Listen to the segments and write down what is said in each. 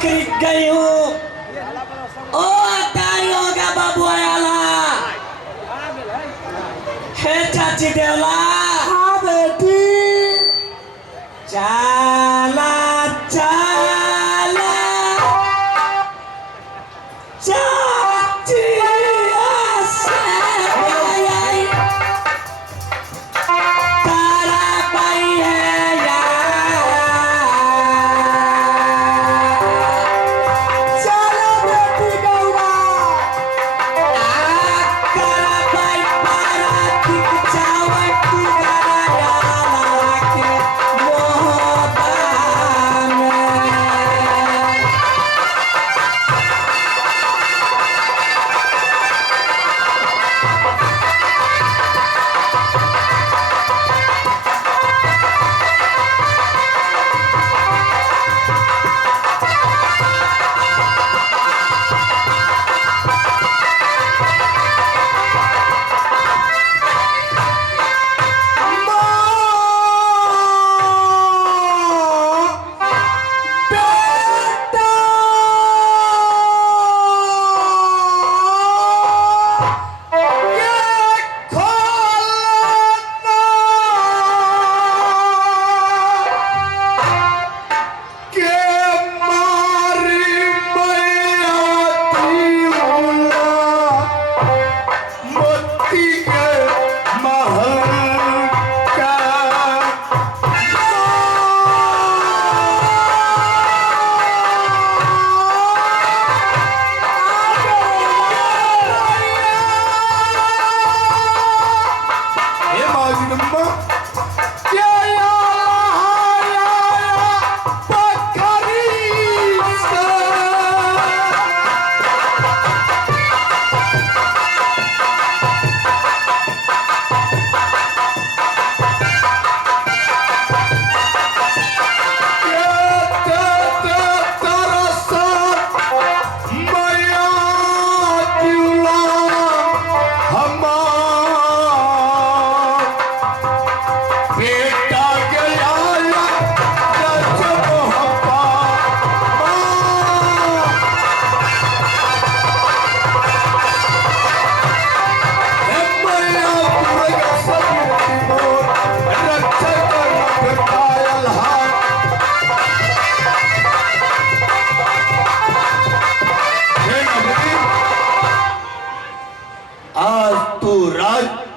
बकरी गई हूँ। ओ तारी होगा बाबू आयाला है चाची देवला। हाँ बेटी चाला चाला चाची आई तारा भाई है चलो बेटी गौरा तारा भाई पारा दिख जावटी गाना के मोहब्बत में।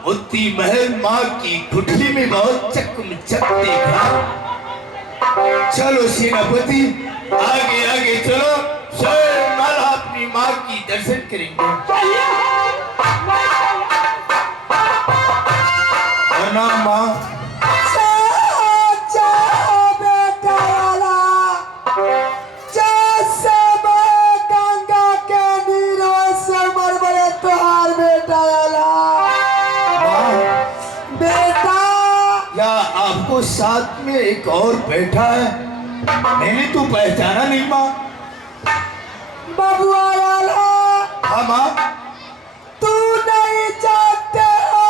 मोती महल माँ की कुठली में बहुत चकमचक देखा। चलो सेनापति आगे आगे चलो, स्वयं माला अपनी माँ की दर्शन करेंगे। प्रणाम माँ। आपको साथ में एक और बैठा है, मैंने तो पहचाना नहीं माँ। बबुआ लाला। हाँ माँ। तू नहीं जानते हो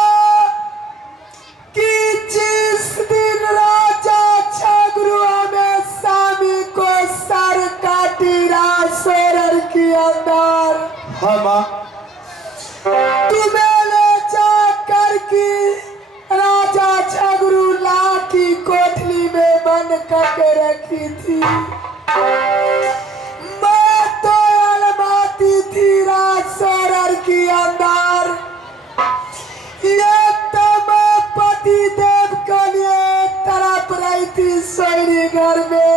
कि जिस दिन राजा छगरुआ में स्वामी को सर काटी रासोरर के अंदर। हाँ माँ। तुम्हें ले जाकर की राजा छगरू ला की कोठली में बंद करके रखी थी। मैं तो अलमाती थी रासोरर के अंदर। ये तो मैं पति देव के लिए तड़प रही थी सोनी घर में।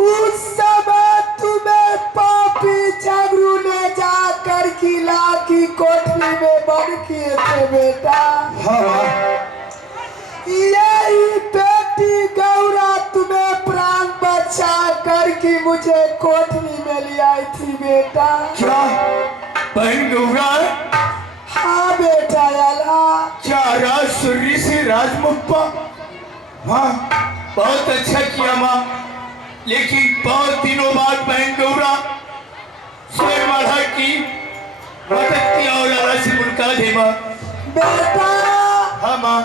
उस समय तुम्हें पापी छगरू ले जाकर की ला की कोठली में बंद किए थे बेटा। हाँ। यही बेटी गौरा तुम्हें प्राण बचा कर की मुझे कोठली में ले आई थी बेटा। क्या बहन गौरा? हाँ बेटा लाला। क्या राजसूरी से राजमुप्पा? हाँ बहुत अच्छा किया माँ, लेकिन बहुत दिनों बाद बहन गौरा स्वयं माला की मदद किया और लाला से मुलाकात है माँ। बेटा। हाँ माँ।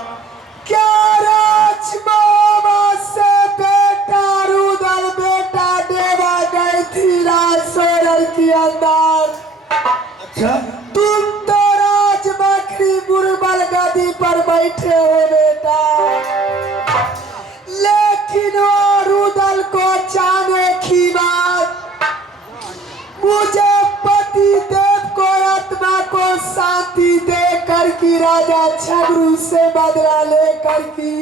क्या राजमामा से बेटा रुदल बेटा देवा गया अच्छा तुम तो राज बकरी बुरबल गदी पर बैठे हो बेटा, लेकिन वो रुदल को जाने की बात, मुझे पति देव को आत्मा को शांति देकर की राजा छगरू से बदला लेकर की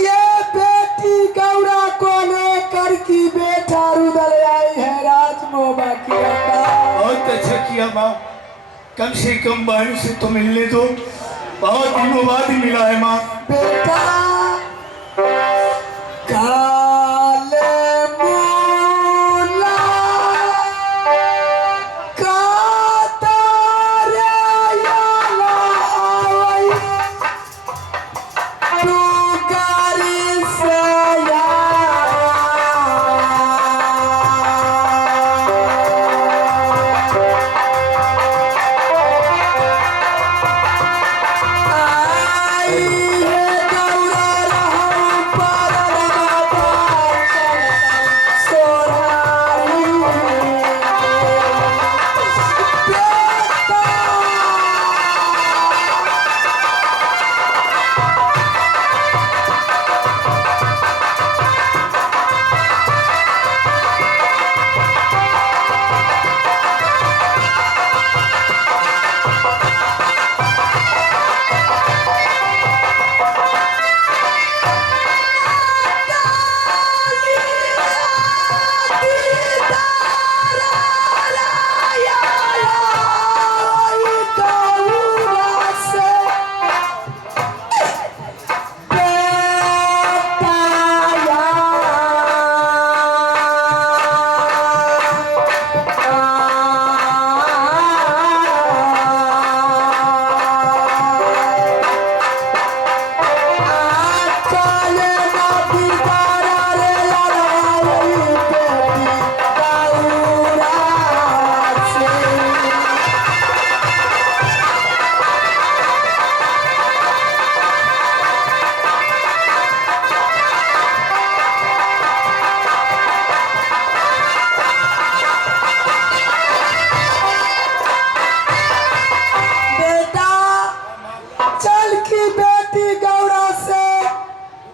ये बेटी गौरा को लेकर की बेटा रुदल आई है राजमोबा की अंदर। बहुत अच्छा किया माँ, कम से कम बहन से तो मिलने दो, बहुत दिनों बाद ही मिला है माँ। बेटा काले मूला कातारे याला आवई, तू गारी से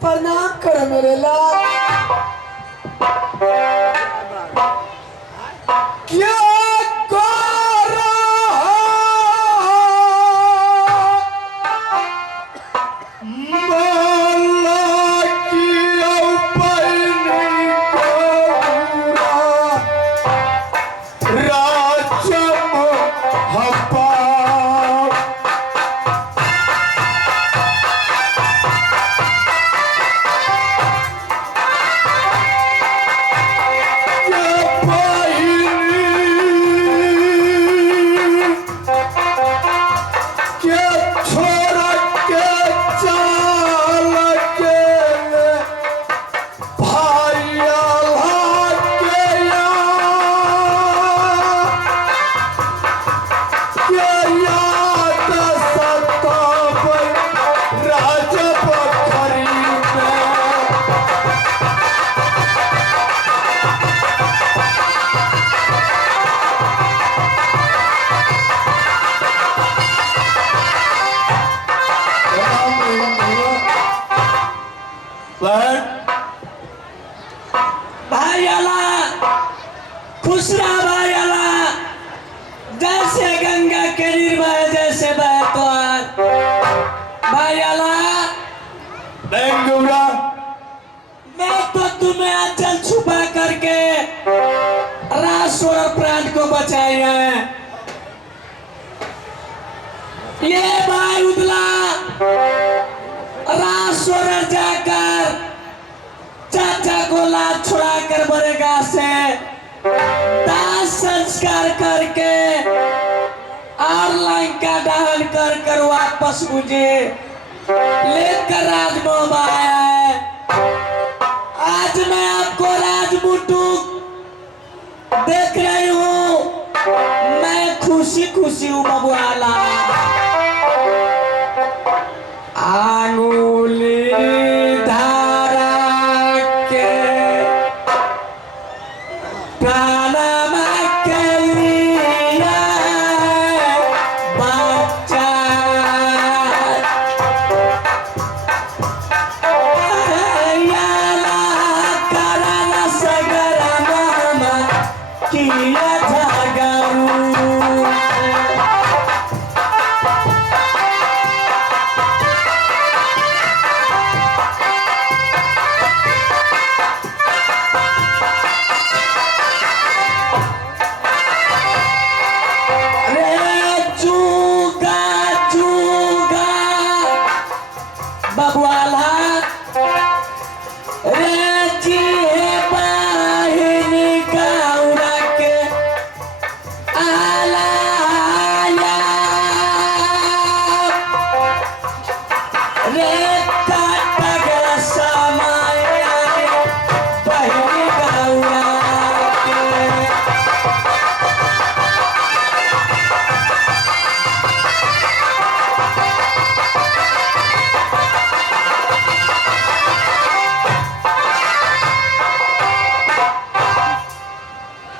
प्रणाम करो मेरे लाल। क्या कर रहा माला की अपनी राजम हपा भाई आला खुश रहा भाई आला, जैसे गंगा के निर्भय जैसे बहतवार भाई आला। बहन गौरा, मैं तो तुम्हें अचल छुपा करके रासुर और प्राण को बचाई है। ये भाई उदला रासुर जाकर चाचा को लाश छुड़ा कर बरेगा से दाह संस्कार करके और लंका दहन कर कर वापस मुझे लेकर राजमोबा आया है। आज मैं आपको राजमुटुक देख रही हूँ, मैं खुशी खुशी हूँ बबुआला। आंगुली प्राणम के लिया बबुआला रे जी है बाहिनी गौरा के आला रे तटक समय बहिनी गौरा के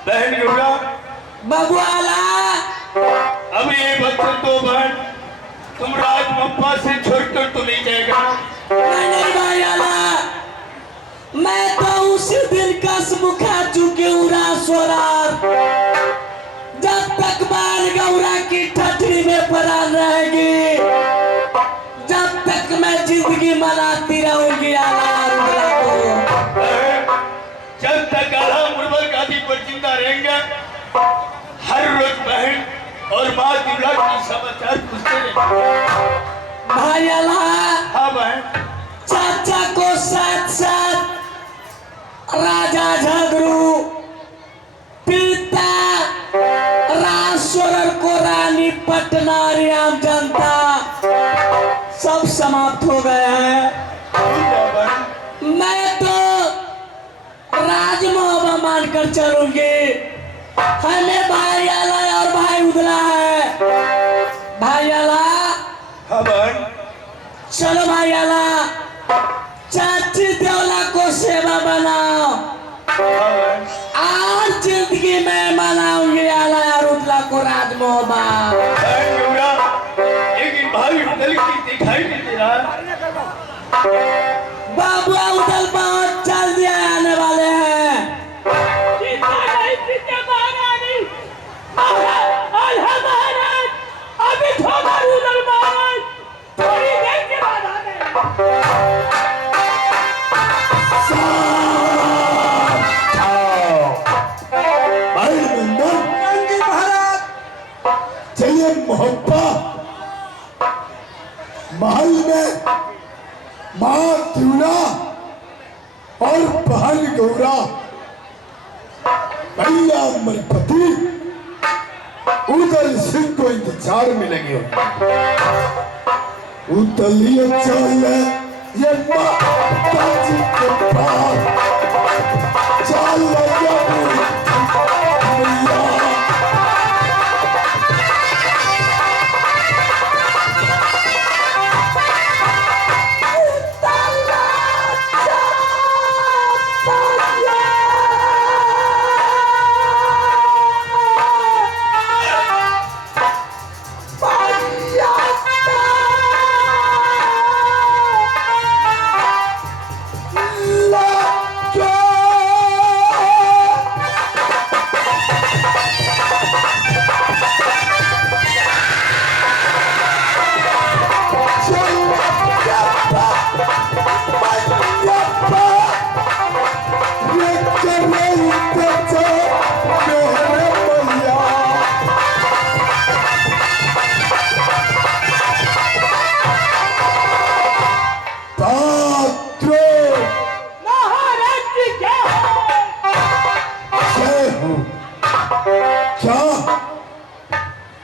बहन गौरा बबुआला अब ये बच्चों तो बहन तुम राजमप्पा से छोड़कर तो नहीं जाएगा। नहीं भाई आला, मैं तो उसी दिन कसम खा चुकी हूँ रासोरार, जब तक बाल गौरा की ठठरी में परान रहेगी, जब तक मैं जिंदगी मनाती रहूंगी आला रुद्रा को। जब तक आला मुर्मल गादी पर जिंदा रहेंगे हर रोज बहन और माँ दुर्गा की समाचार पूछते रहेंगे। भाई आला, हाँ बहन, चाचा को साथ साथ राजा झगड़ू, पिता रासोरर को रानी पटनारी आम जनता सब समाप्त हो गए हैं। मैं तो राजमोहबा मानकर चलूंगी। हमें भाई आला और भाई उदला है। भाई आला, हाँ बहन, चलो भाई आला, चाची देवला को सेवा बनाओ। हाँ बहन, आज जिंदगी में मनाऊंगी आला और उदला को राजमोहबा। बहन गौरा, लेकिन भाई उदल की दिखाई नहीं दे रहा। बाबुआ उदल बहुत जल्दी आने वाले हैं। अभी थोड़ा उधर महाराज थोड़ी देर के बाद आने। भाई नंदन महाराज चलिए मोहब्बा महल में माँ त्यूला और बहन गौरा भैया मरपति उदल सिंह को इंतजार में लगे हो। उदलिए चल ये माता जी के पास चल मैया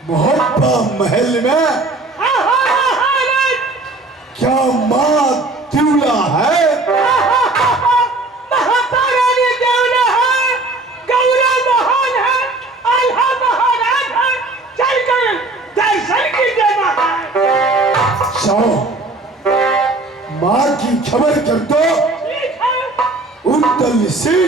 मोहब्बा महल में क्या माँ त्यूला है? महारानी देवला है, गौरा महान है, आल्हा महाराज है, चलकर दर्शन की देना है। जाओ माँ की खबर कर दो। ठीक है। उदल सिंह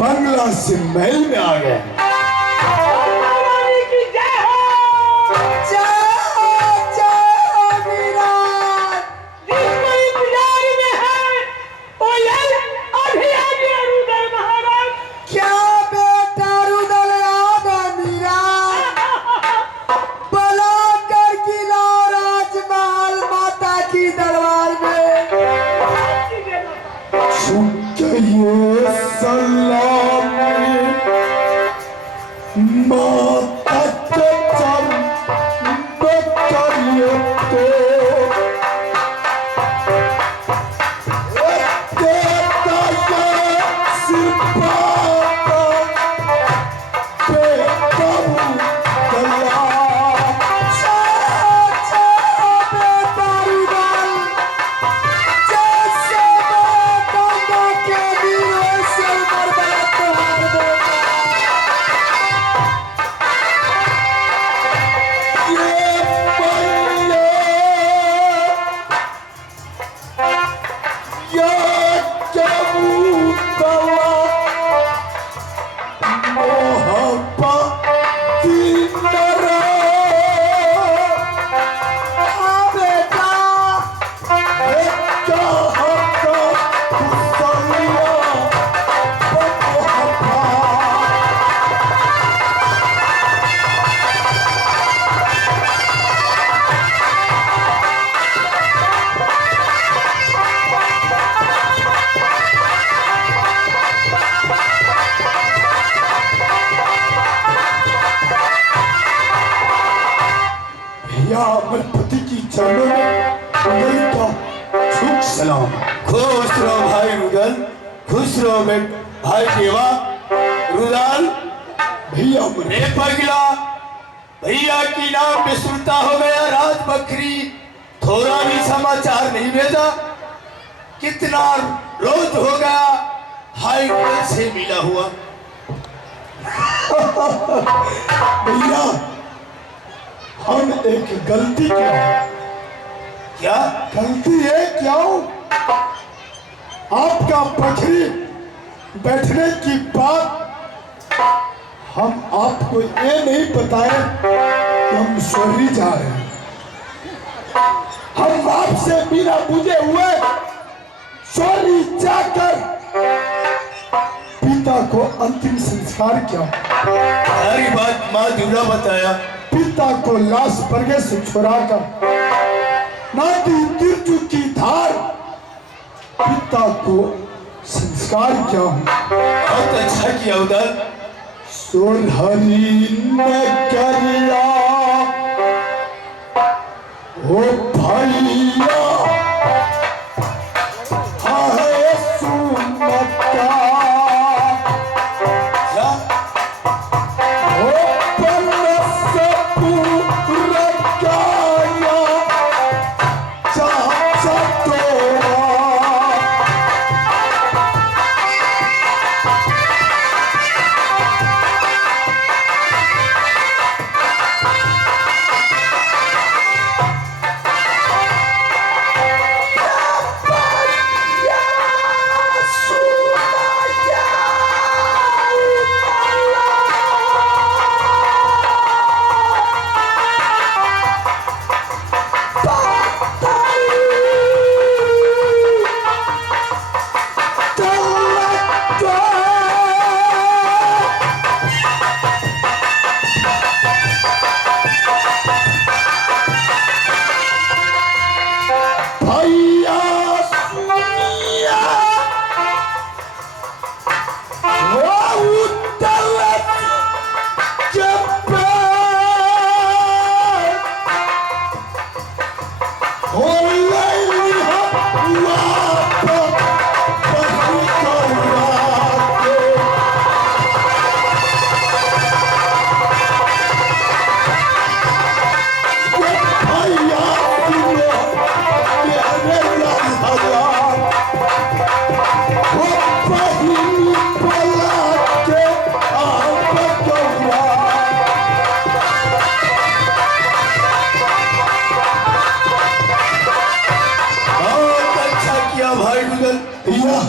बंगला से महल में आ गए। महारानी की जय हो। जिस कोई इंतजार में है, वो ये अभी आ गया रुदल महाराज। क्या बेटा रुदल याद है मीरा? बला कर गिरा राजमहल माता की दरबार में। चुप जाइए सलामी और पति की चरणों में रुदल का झुक सलाम। खुश रहो भाई रुदल, खुश रहो भाई देवा। रुदल भैया रे पगला, भैया की नाम पे सुनता हो गया राज बकरी, थोड़ा भी समाचार नहीं भेजा। कितना रोज हो गया हाई कोर्ट से मिला हुआ। भैया हम एक गलती किया। क्या गलती है क्या हो? आपका बकरी बैठने की बात हम आपको ये नहीं बताए कि हम सोरी जा रहे हैं। हम आपसे बिना बुझे हुए सोरी जाकर पिता को अंतिम संस्कार किया। सारी बात माँ दूल्हा बताया। पिता को लाश परगे से छुड़ाकर नदी तिरचू की धार पिता को संस्कार किया। बहुत अच्छा किया उदल। सोनहरी नगरिया ओ भैया आहे सुमता ओ परस पूरा गाया चाचा तोरा।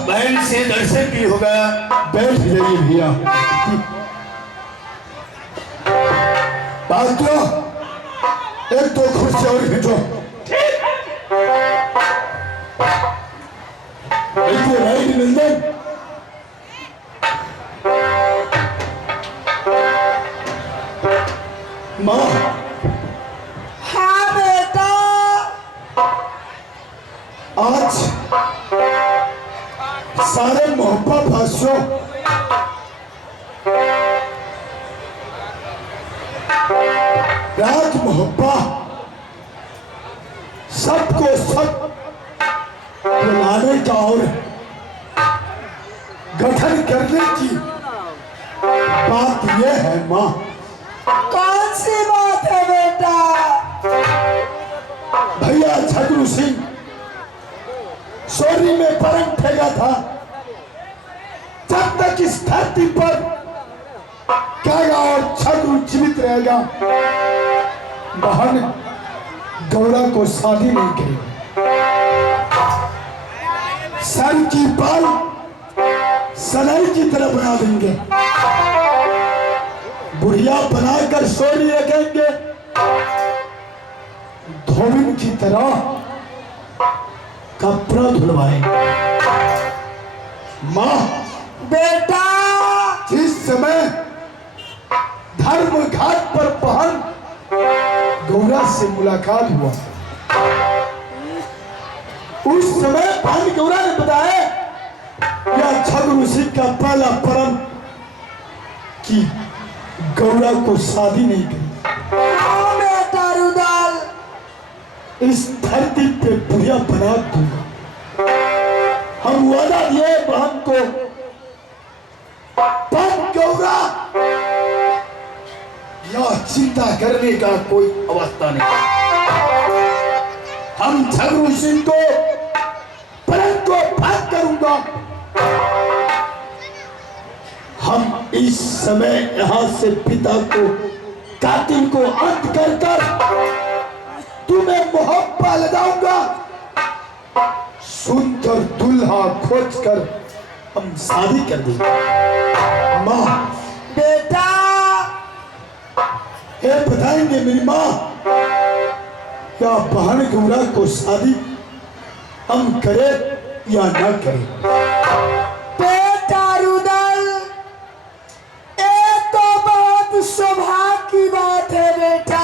बहन से दर्शन भी हो गया। बैठ जाइए भैया। बात करो, एक दो कुर्सी और खींचो। बैठिए राइट नंदन। माँ हाँ बेटा। आज सारे मोहब्बत भाषियों राज मोहब्बत सबको सब बुलाने का और गठन करने की बात यह है माँ। कौन सी बात है बेटा? भैया झगड़ू सिंह सोरी में परम फेंका था। जब तक इस धरती पर कागा और झगड़ू जीवित रहेगा बहन गौरा को शादी नहीं करेगी। सर की बाल सलाई की तरह बना देंगे, बुढ़िया बनाकर सोरी रखेंगे, धोबिन की तरह कपड़ा धुलवाएंगे। माँ बेटा जिस समय धर्म घाट पर बहन गौरा से मुलाकात हुआ उस समय बहन गौरा ने बताया यह झगड़ू सिंह का पहला परम कि गौरा को शादी नहीं करी। हाँ बेटा रुदल, इस धरती पे बुढ़िया बना दूंगा। हम वादा दिए बहन को, बहन गौरा यह चिंता करने का कोई अवस्था नहीं। हम झगड़ू सिंह को परंतु भाग करूंगा। हम इस समय यहां से पिता को, कातिल को अंत कर कर तुम्हें मोहब्बत लगाऊंगा। सुंदर दुल्हा खोज कर हम शादी कर देंगे। माँ बेटा ये बताएंगे मेरी माँ, क्या बहन गौरा को शादी हम करें या ना करें? बेटा रुदल, ये तो बहुत सौभाग्य की बात है बेटा।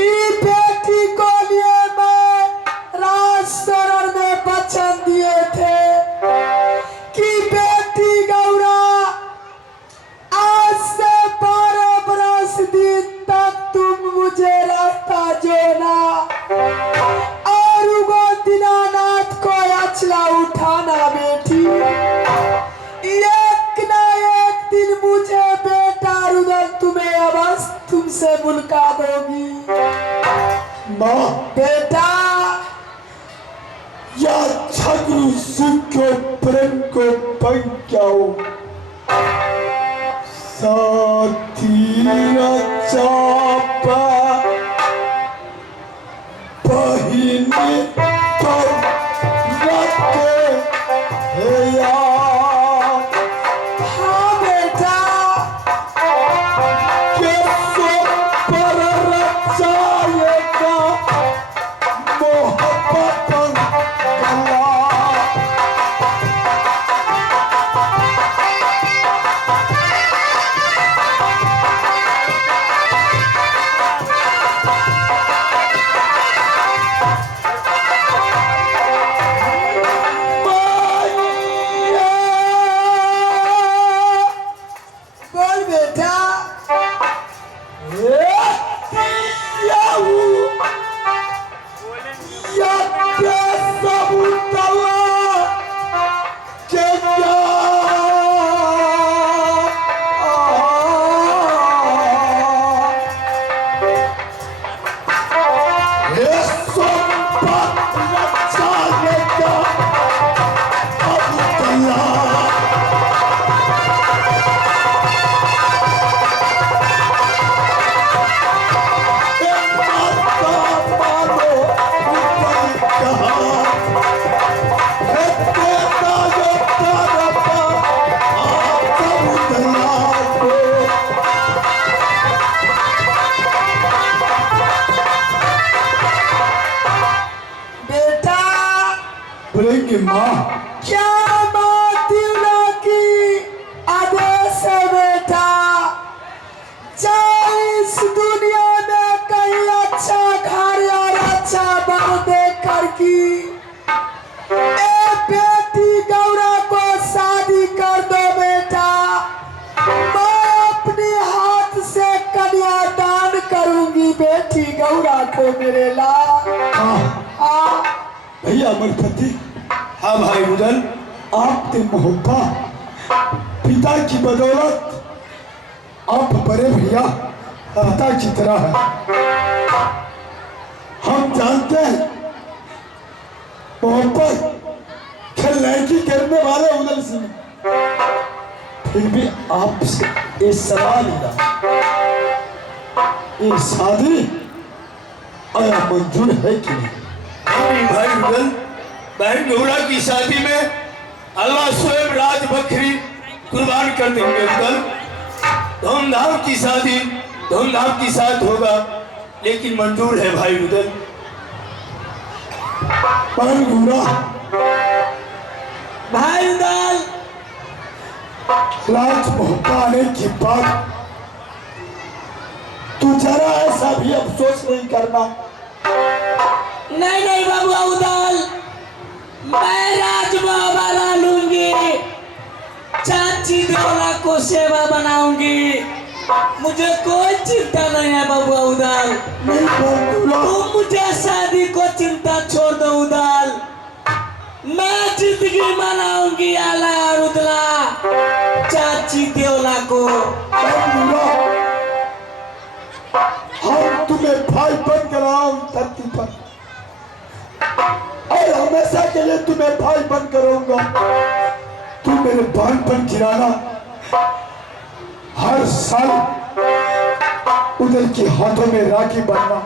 ई बेटी को लिए मैं राज सरोवर में वचन दिए थे कि बेटी गौरा आज से 12 बरस दिन तक तुम मुझे रास्ता जोना और वो दीनानाथ को अचला उठाना बेटी। एक ना एक दिन मुझे बेटा रुदल तुम्हें अवश्य तुमसे मुलाकात होगी। माँ बेटा या झगड़ू सिंह को प्रेम को बन जाओ। साथी चापा बहिनी पर रखे है यार। हाँ बेटा के सो पर रचाएगा मोहब्बत गला। बोल बेटा। बोलेंगे माँ, क्या बात दिवला की आदेश है बेटा। चाहे इस दुनिया में कहीं अच्छा घर और अच्छा बर देख कर की ए बेटी गौरा को शादी कर दो बेटा। मैं अपने हाथ से कन्यादान करूंगी बेटी गौरा को मेरे लाल। हाँ भैया अमरपति, हाँ भाई रुदल, आपके मोहब्बत पिता की बदौलत आप बड़े भैया पिता की तरह है। हम जानते हैं मोहब्बत खलनायकी करने वाले उदल सिंह, फिर भी आपसे ये सवाल मिला, ये शादी आया मंजूर है कि नहीं? नहीं भाई रुदल, बहन गौरा की शादी में अल्लाह स्वयं राज बकरी कुर्बान कर देंगे रुदल। धूमधाम की शादी धूमधाम के साथ होगा, लेकिन मंजूर है भाई रुदल। बहन गौरा, भाई रुदल, लाज मोहब्बत आने की बात तू जरा ऐसा भी अफसोस नहीं करना। नहीं नहीं बाबू उदल, मैं राजमहल लूंगी, चाची देवला को सेवा बनाऊंगी मुझे कोई चिंता नहीं है बाबू उदाल। नहीं बंधुरा, तुम मुझे शादी को चिंता छोड़ दो उदाल। मैं जिंदगी मनाऊंगी आला और उदला चाची देवला को। बंधुरा, हम तुम्हें भाई बन कर आऊं धरती पर और हमेशा के लिए तुम्हें भाई बन कर रहूंगा। तुम मेरे बालपन गिराना, हर साल उधर के हाथों में राखी बांधना।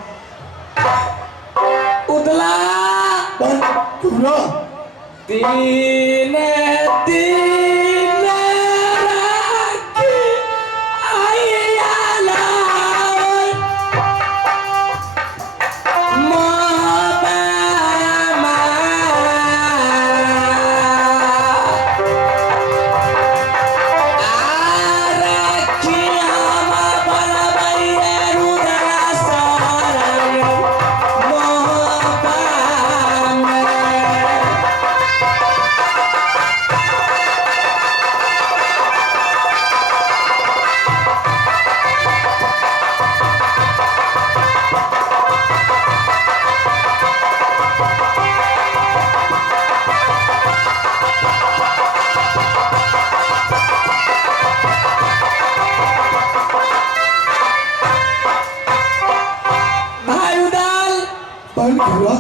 उदला बंधुरा, दिन दिन राखी आई आला बंधुरा,